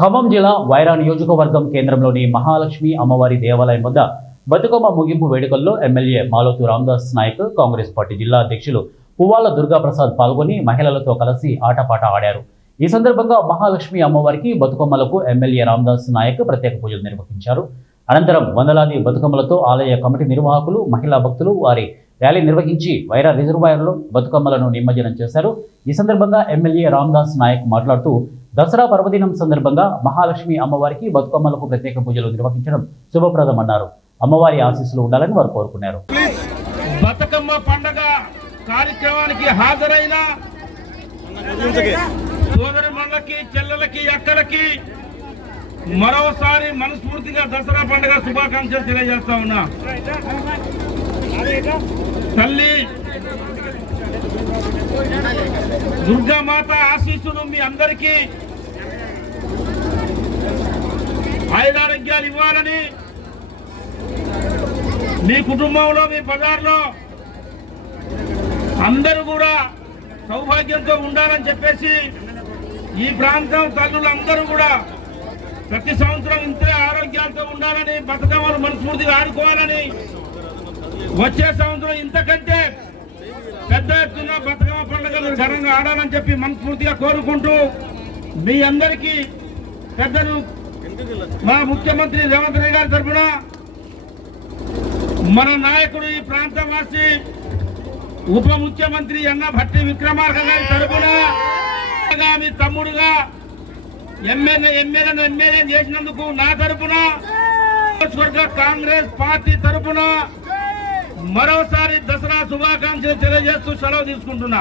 ఖమ్మం జిల్లా వైరా నియోజకవర్గం కేంద్రంలోని మహాలక్ష్మి అమ్మవారి దేవాలయం వద్ద బతుకమ్మ ముగింపు వేడుకల్లో ఎమ్మెల్యే మాలోతు రామదాస్ నాయక్, కాంగ్రెస్ పార్టీ జిల్లా అధ్యక్షులు పువ్వాల దుర్గాప్రసాద్ పాల్గొని మహిళలతో కలిసి ఆటపాట ఆడారు. ఈ సందర్భంగా మహాలక్ష్మి అమ్మవారికి బతుకమ్మలకు ఎమ్మెల్యే రామదాస్ నాయక్ ప్రత్యేక పూజలు నిర్వహించారు. అనంతరం వందలాది బతుకమ్మలతో ఆలయ కమిటీ నిర్వాహకులు, మహిళా భక్తులు వారి ర్యాలీ నిర్వహించి వైరా రిజర్వాయర్లో బతుకమ్మలను నిమజ్జనం చేశారు. ఈ సందర్భంగా ఎమ్మెల్యే రామదాస్ నాయక్ మాట్లాడుతూ దసరా పర్వదినం సందర్భంగా మహాలక్ష్మి అమ్మవారికి బతుకమ్మలకు ప్రత్యేక పూజలు నిర్వహించడం శుభప్రదమన్నారు. అమ్మవారి ఆశీస్సులు ఉండాలని వారు కోరుకున్నారు. బతుకమ్మ పండుగ కార్యక్రమానికి హాజరైన సోదరులకి, చెల్లెలకి, అక్కలకి మరోసారి మనస్ఫూర్తిగా దసరా పండుగ శుభాకాంక్షలు తెలియజేస్తా ఉన్నా. తల్లి దుర్గామాత ఆశీస్సులు మీ అందరికీ ఆయురారోగ్యాలు ఇవ్వాలని, మీ కుటుంబంలో, మీ బజార్లో అందరూ కూడా సౌభాగ్యంతో ఉండాలని చెప్పేసి ఈ ప్రాంతం తల్లులందరూ కూడా ప్రతి సంవత్సరం ఇంతే ఆరోగ్యాలతో ఉండాలని, బతుకమ్మలు మనస్ఫూర్తిగా ఆడుకోవాలని, వచ్చే సంవత్సరం ఇంతకంటే పెద్ద ఎత్తున బతుకమ్మ పండుగలు ఘనంగా ఆడాలని చెప్పి మనస్ఫూర్తిగా కోరుకుంటూ, మీ అందరికీ పెద్దలు మా ముఖ్యమంత్రి రేవంత్ రెడ్డి గారి తరఫున, మన నాయకుడు ఈ ప్రాంతవాసి ఉప ముఖ్యమంత్రి భట్టి విక్రమార్క గారి తరఫున, మీ తమ్ముడుగా ఎమ్మెల్యే చేసినందుకు నా తరఫున, కాంగ్రెస్ పార్టీ తరఫున మరోసారి దసరా శుభాకాంక్షలు తెలియజేస్తూ సెలవు తీసుకుంటున్నా.